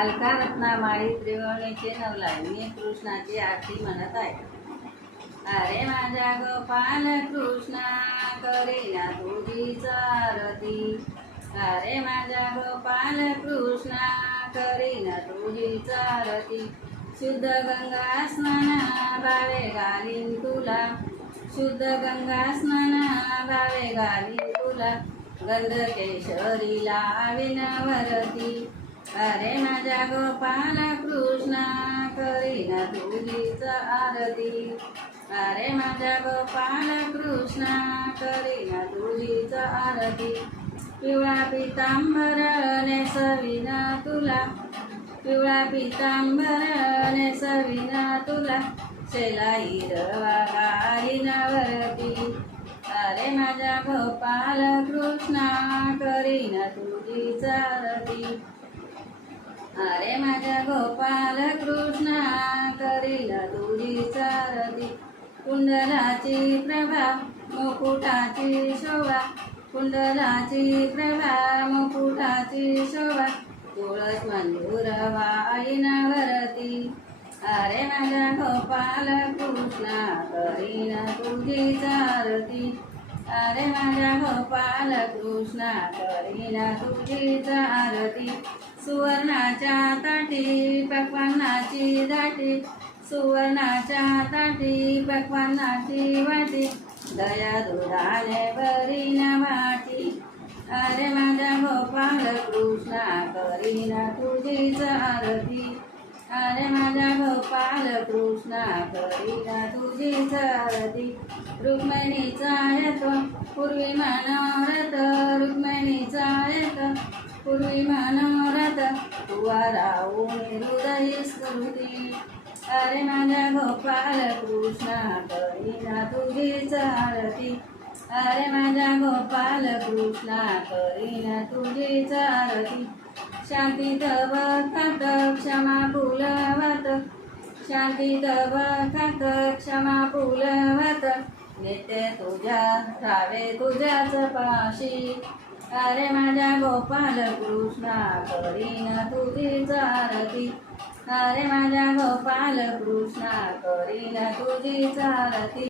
अलका रत्नामाळी त्रिवेणीचे नवलाईने कृष्णाची आरती म्हणत आहे. अरे माझ्या गोपाल कृष्णा करीना तुझीच आरती. अरे माझ्या गोपाल कृष्णा करीना तुझीच आरती. शुद्ध गंगा स्नान भावे घालीन तुला. शुद्ध गंगा स्नान भावे घालीन तुला. गंध केशरी लावीन वरती. अरे माझ्या गोपाल कृष्णा करीना तुझीच आरती. अरे माझ्या गोपाल कृष्णा करीना तुझीच आरती. पिवळा पितांबर नेसवीन तुला. पिवळा पितांबर नेसवीन तुला. शेलाई रवा घालीन वरती. अरे माझ्या गोपाल कृष्णा करीना तुझीच आरती. अरे माझ्या गोपाल कृष्णा करीना तुझीच आरती. कुंडलाची प्रभा मुकुटाची शोभा. कुंडलाची प्रभा मुकुटाची शोभा. तुळस मंजूर वाळीन वरती. अरे माझ्या गोपाल कृष्णा करीना तुझीच आरती. अरे माझ्या गोपाल कृष्णा करीना तुझीच आरती. सुवर्णाच्या ताटी पक्वान्नाची दाटी. सुवर्णाच्या ताटी पक्वान्नाची वाटी. दया दुधाने भरीन वाटी. अरे माझ्या गोपाल कृष्णा करीना तुझीच आरती. अरे माझ्या गोपाल कृष्णा करीना तुझीच आरती. रुक्मिणीचा येतो पूर्वी मनोरथ. रुक्मिणीचा येतो पूर्वी मनोरथ. तुवा राहून हृदय स्फूर्ती. अरे माझ्या गोपाल कृष्णा करीना तुझीच आरती. अरे माझ्या गोपाल कृष्णा करीना तुझीच आरती. शांती तव खात क्षमा फुलवत. शांती तव खात क्षमा फुलवत. नित्य तुझ्या रावे तुझ्याच पाशी. अरे माझ्या गोपाल कृष्णा करीना तुझीच आरती. अरे माझ्या गोपाल कृष्णा करीना तुझीच आरती.